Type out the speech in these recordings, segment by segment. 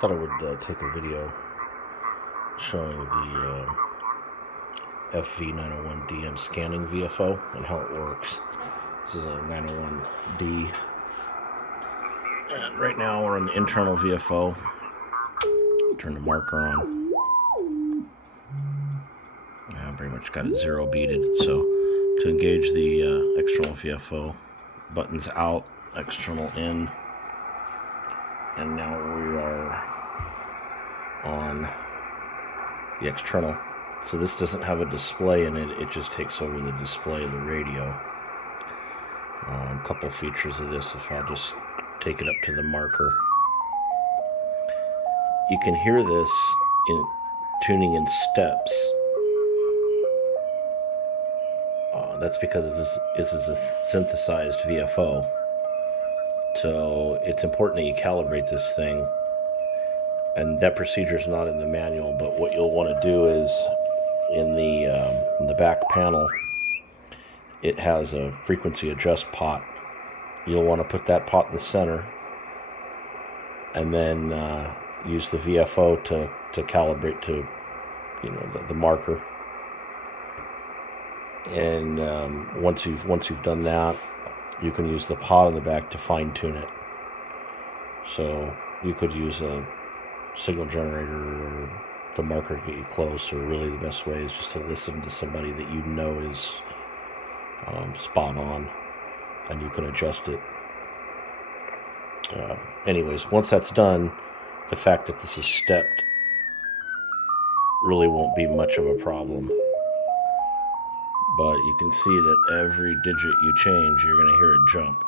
Thought I would take a video showing the FV-901DM scanning VFO and how it works. This is a 901D, and right now we're on the internal VFO. Turn the marker on. I pretty much got it zero beaded. So to engage the external VFO, buttons out, external in, and now we are on the external. So this doesn't have a display in it, it just takes over the display of the radio. A couple features of this, if I'll just take it up to the marker. You can hear this in tuning in steps. That's because this is a synthesized VFO. So it's important that you calibrate this thing. And that procedure is not in the manual, but what you'll want to do is in the back panel, it has a frequency adjust pot. You'll want to put that pot in the center and then use the VFO to calibrate to, the marker. And once you've done that, you can use the pot in the back to fine tune it. So you could use a signal generator or the marker to get you close, or really the best way is just to listen to somebody that you know is spot on, and you can adjust it. Anyways, once that's done, the fact that this is stepped really won't be much of a problem. But you can see that every digit you change, you're going to hear it jump.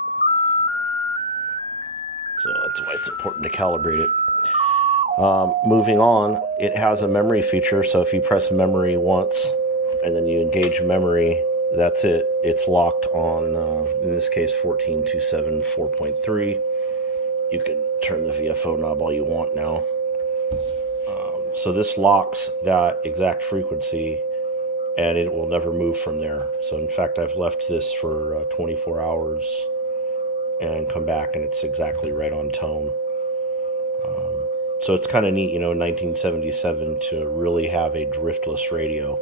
So that's why it's important to calibrate it. Moving on, it has a memory feature. So if you press memory once and then you engage memory, that's it. It's locked on, in this case, 14.274.3. You can turn the VFO knob all you want now. So this locks that exact frequency, and it will never move from there. So in fact, I've left this for 24 hours and come back, and it's exactly right on tone. So it's kind of neat, 1977 to really have a driftless radio.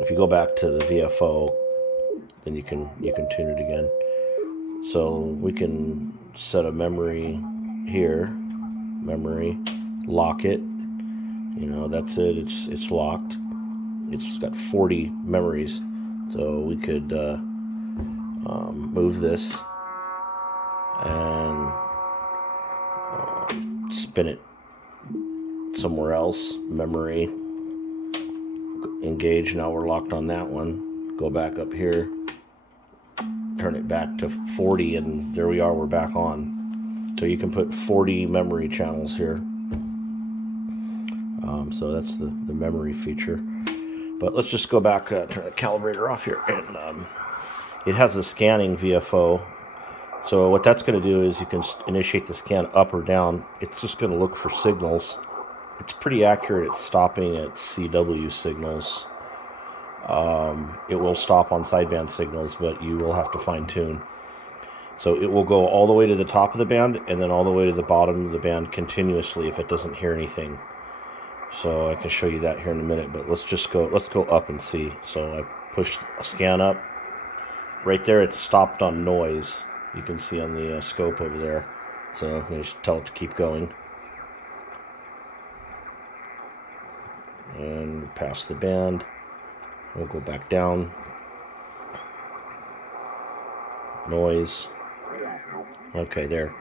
If you go back to the VFO, then you can tune it again. So we can set a memory here, memory, lock it. That's it. It's locked. It's got 40 memories, so we could move this and spin it somewhere else. Memory, engage. Now we're locked on that one. Go back up here, turn it back to 40, and there we are. We're back on. So you can put 40 memory channels here. So that's the memory feature. But let's just go back, turn the calibrator off here, and it has a scanning VFO. So what that's going to do is you can initiate the scan up or down. It's just going to look for signals. It's pretty accurate at stopping at CW signals. It will stop on sideband signals, but you will have to fine tune. So it will go all the way to the top of the band and then all the way to the bottom of the band continuously if it doesn't hear anything. So I can show you that here in a minute, but let's go up and see. So I pushed a scan up. Right there, it's stopped on noise. You can see on the scope over there. So I just tell it to keep going. And past the band. We'll go back down. Noise. Okay, there.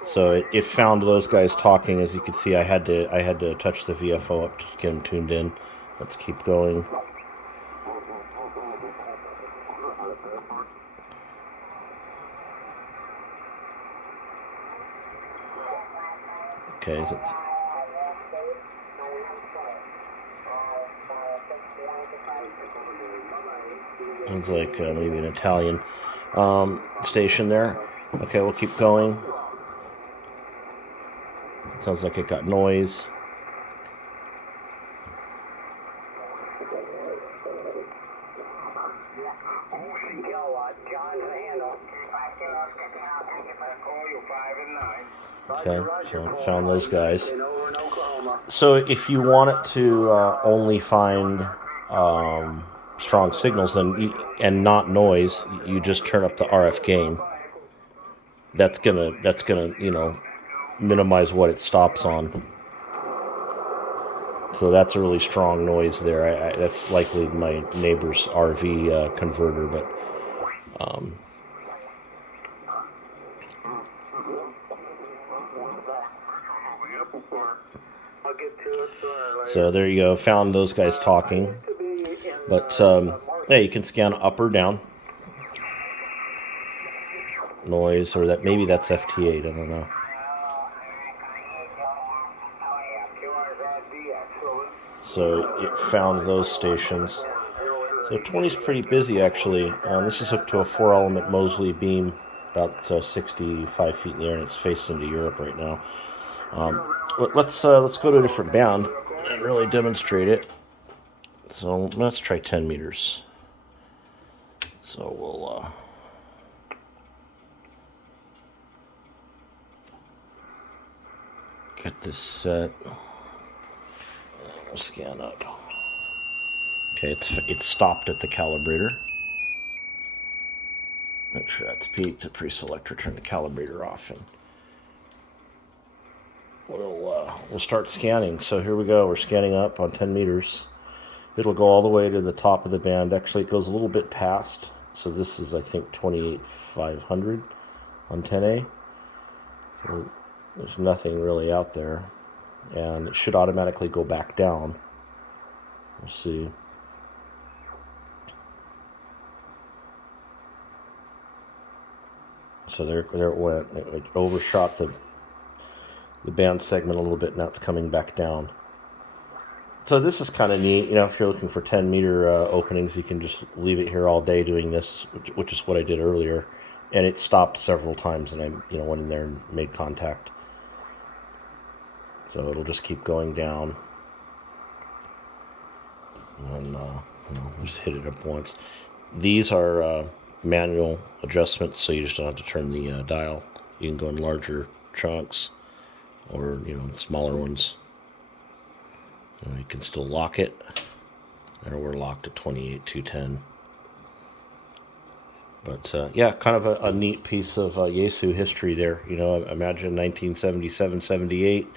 So it found those guys talking. As you can see, I had to touch the VFO up to get them tuned in. Let's keep going. Okay, so it's sounds like maybe an Italian station there. Okay, we'll keep going. Sounds like it got noise. Okay, so found those guys. So if you want it to only find strong signals and not noise, you just turn up the RF gain. That's gonna minimize what it stops on. So that's a really strong noise there. That's likely my neighbor's RV converter, but so there you go. Found those guys talking. But yeah, you can scan up or down. Noise, or that maybe that's FT-8. I don't know. So it found those stations. So 20 is pretty busy actually. This is hooked to a 4-element Mosley beam, about 65 feet in the air, and it's faced into Europe right now. Let's go to a different band and really demonstrate it. So let's try 10 meters. So we'll get this set. Scan up. Okay, it's stopped at the calibrator. Make sure that's peaked. The pre-selector. Turn the calibrator off, and we'll start scanning. So here we go. We're scanning up on 10 meters. It'll go all the way to the top of the band. Actually, it goes a little bit past. So this is, I think, 28,500 on 10A. So there's nothing really out there. And it should automatically go back down. Let's see. So there it went. It overshot the band segment a little bit. Now it's coming back down. So this is kind of neat. If you're looking for 10-meter openings, you can just leave it here all day doing this, which is what I did earlier. And it stopped several times, and I went in there and made contact. So it'll just keep going down. And just hit it up once. These are manual adjustments, so you just don't have to turn the dial. You can go in larger chunks or smaller ones. You can still lock it. There, we're locked at 28,210. But yeah, kind of a neat piece of Yaesu history there. Imagine 1977, 78,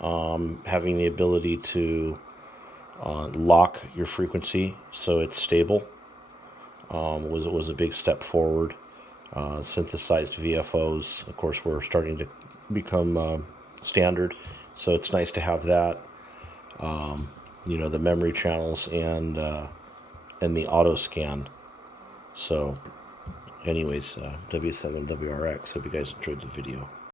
having the ability to lock your frequency so it's stable. Was a big step forward. Synthesized VFOs, of course, were starting to become standard, so it's nice to have that. The memory channels and the auto scan. So anyways, W7WRX, hope you guys enjoyed the video.